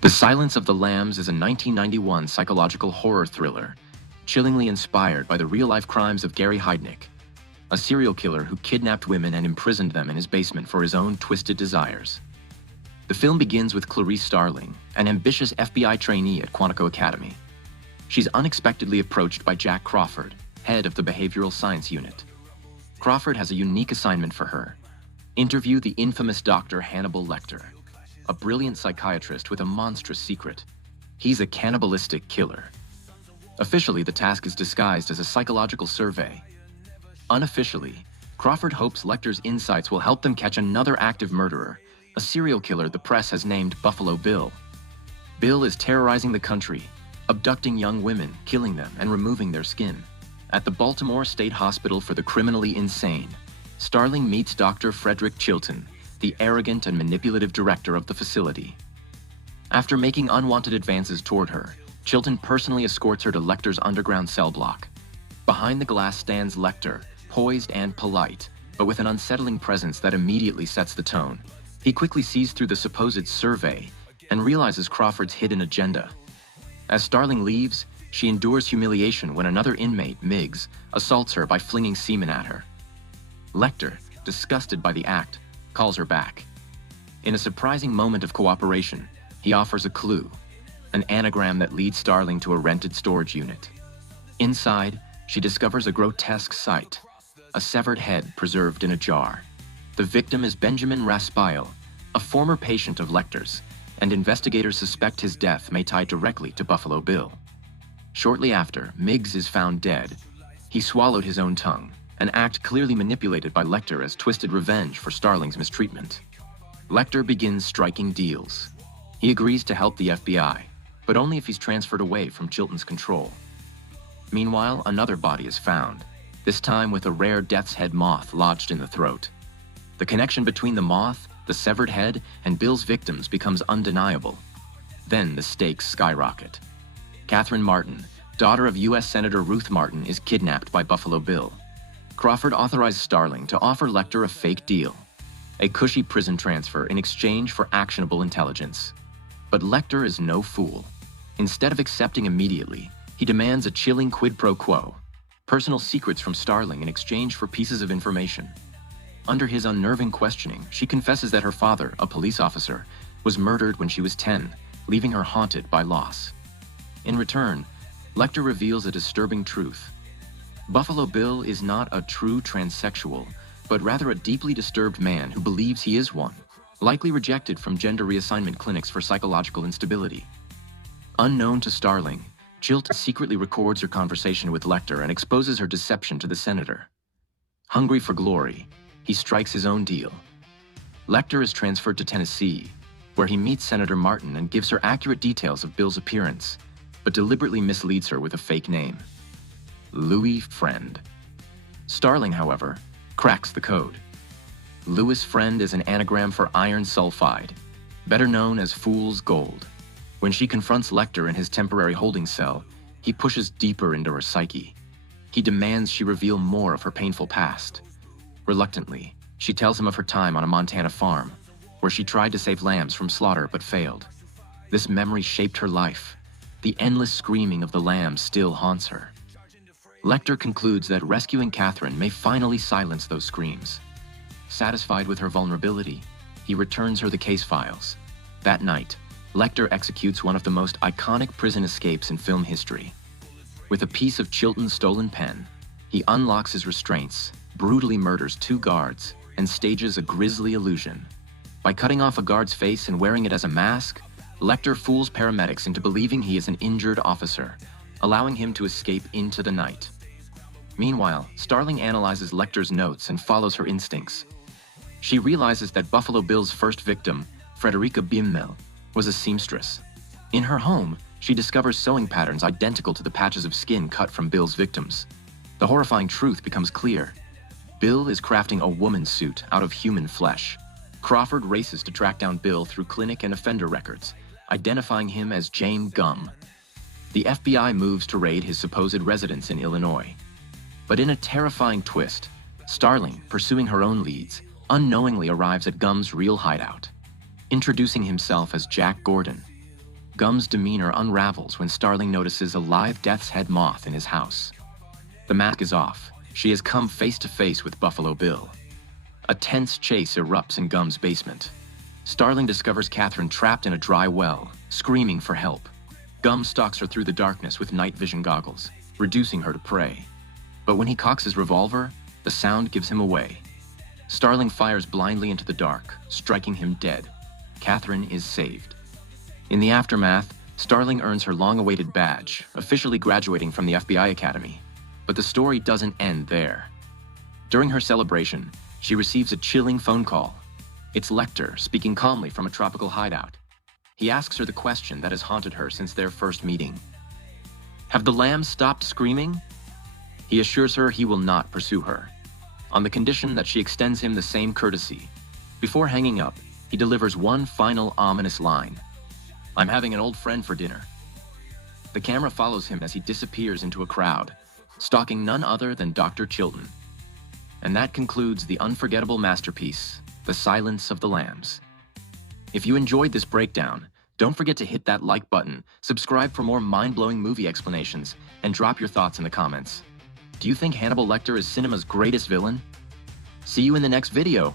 The Silence of the Lambs is a 1991 psychological horror thriller, chillingly inspired by the real-life crimes of Gary Heidnik, a serial killer who kidnapped women and imprisoned them in his basement for his own twisted desires. The film begins with Clarice Starling, an ambitious FBI trainee at Quantico Academy. She's unexpectedly approached by Jack Crawford, head of the Behavioral Science Unit. Crawford has a unique assignment for her: interview the infamous Dr. Hannibal Lecter, a brilliant psychiatrist with a monstrous secret. He's a cannibalistic killer. Officially, the task is disguised as a psychological survey. Unofficially, Crawford hopes Lecter's insights will help them catch another active murderer, a serial killer the press has named Buffalo Bill. Bill is terrorizing the country, abducting young women, killing them, and removing their skin. At the Baltimore State Hospital for the Criminally Insane, Starling meets Dr. Frederick Chilton, the arrogant and manipulative director of the facility. After making unwanted advances toward her, Chilton personally escorts her to Lecter's underground cell block. Behind the glass stands Lecter, poised and polite, but with an unsettling presence that immediately sets the tone. He quickly sees through the supposed survey and realizes Crawford's hidden agenda. As Starling leaves, she endures humiliation when another inmate, Miggs, assaults her by flinging semen at her. Lecter, disgusted by the act, calls her back. In a surprising moment of cooperation, he offers a clue, an anagram that leads Starling to a rented storage unit. Inside, she discovers a grotesque sight, a severed head preserved in a jar. The victim is Benjamin Raspail, a former patient of Lecter's, and investigators suspect his death may tie directly to Buffalo Bill. Shortly after, Miggs is found dead. He swallowed his own tongue, an act clearly manipulated by Lecter as twisted revenge for Starling's mistreatment. Lecter begins striking deals. He agrees to help the FBI, but only if he's transferred away from Chilton's control. Meanwhile, another body is found, this time with a rare death's head moth lodged in the throat. The connection between the moth, the severed head, and Bill's victims becomes undeniable. Then the stakes skyrocket. Catherine Martin, daughter of U.S. Senator Ruth Martin, is kidnapped by Buffalo Bill. Crawford authorized Starling to offer Lecter a fake deal, a cushy prison transfer in exchange for actionable intelligence. But Lecter is no fool. Instead of accepting immediately, he demands a chilling quid pro quo, personal secrets from Starling in exchange for pieces of information. Under his unnerving questioning, she confesses that her father, a police officer, was murdered when she was 10, leaving her haunted by loss. In return, Lecter reveals a disturbing truth. Buffalo Bill is not a true transsexual, but rather a deeply disturbed man who believes he is one, likely rejected from gender reassignment clinics for psychological instability. Unknown to Starling, Chilton secretly records her conversation with Lecter and exposes her deception to the senator. Hungry for glory, he strikes his own deal. Lecter is transferred to Tennessee, where he meets Senator Martin and gives her accurate details of Bill's appearance, but deliberately misleads her with a fake name: Louis Friend. Starling, however, cracks the code. Louis Friend is an anagram for iron sulfide, better known as fool's gold. When she confronts Lecter in his temporary holding cell, he pushes deeper into her psyche. He demands she reveal more of her painful past. Reluctantly, she tells him of her time on a Montana farm, where she tried to save lambs from slaughter but failed. This memory shaped her life. The endless screaming of the lambs still haunts her. Lecter concludes that rescuing Catherine may finally silence those screams. Satisfied with her vulnerability, he returns her the case files. That night, Lecter executes one of the most iconic prison escapes in film history. With a piece of Chilton's stolen pen, he unlocks his restraints, brutally murders 2 guards, and stages a grisly illusion. By cutting off a guard's face and wearing it as a mask, Lecter fools paramedics into believing he is an injured officer, allowing him to escape into the night. Meanwhile, Starling analyzes Lecter's notes and follows her instincts. She realizes that Buffalo Bill's first victim, Frederica Bimmel, was a seamstress. In her home, she discovers sewing patterns identical to the patches of skin cut from Bill's victims. The horrifying truth becomes clear. Bill is crafting a woman's suit out of human flesh. Crawford races to track down Bill through clinic and offender records, identifying him as James Gum. The FBI moves to raid his supposed residence in Illinois. But in a terrifying twist, Starling, pursuing her own leads, unknowingly arrives at Gum's real hideout. Introducing himself as Jack Gordon, Gum's demeanor unravels when Starling notices a live death's head moth in his house. The mask is off. She has come face to face with Buffalo Bill. A tense chase erupts in Gum's basement. Starling discovers Catherine trapped in a dry well, screaming for help. Gum stalks her through the darkness with night vision goggles, reducing her to prey. But when he cocks his revolver, the sound gives him away. Starling fires blindly into the dark, striking him dead. Catherine is saved. In the aftermath, Starling earns her long-awaited badge, officially graduating from the FBI Academy. But the story doesn't end there. During her celebration, she receives a chilling phone call. It's Lecter, speaking calmly from a tropical hideout. He asks her the question that has haunted her since their first meeting. Have the lambs stopped screaming? He assures her he will not pursue her, on the condition that she extends him the same courtesy. Before hanging up, he delivers one final ominous line. I'm having an old friend for dinner. The camera follows him as he disappears into a crowd, stalking none other than Dr. Chilton. And that concludes the unforgettable masterpiece, The Silence of the Lambs. If you enjoyed this breakdown, don't forget to hit that like button, subscribe for more mind-blowing movie explanations, and drop your thoughts in the comments. Do you think Hannibal Lecter is cinema's greatest villain? See you in the next video!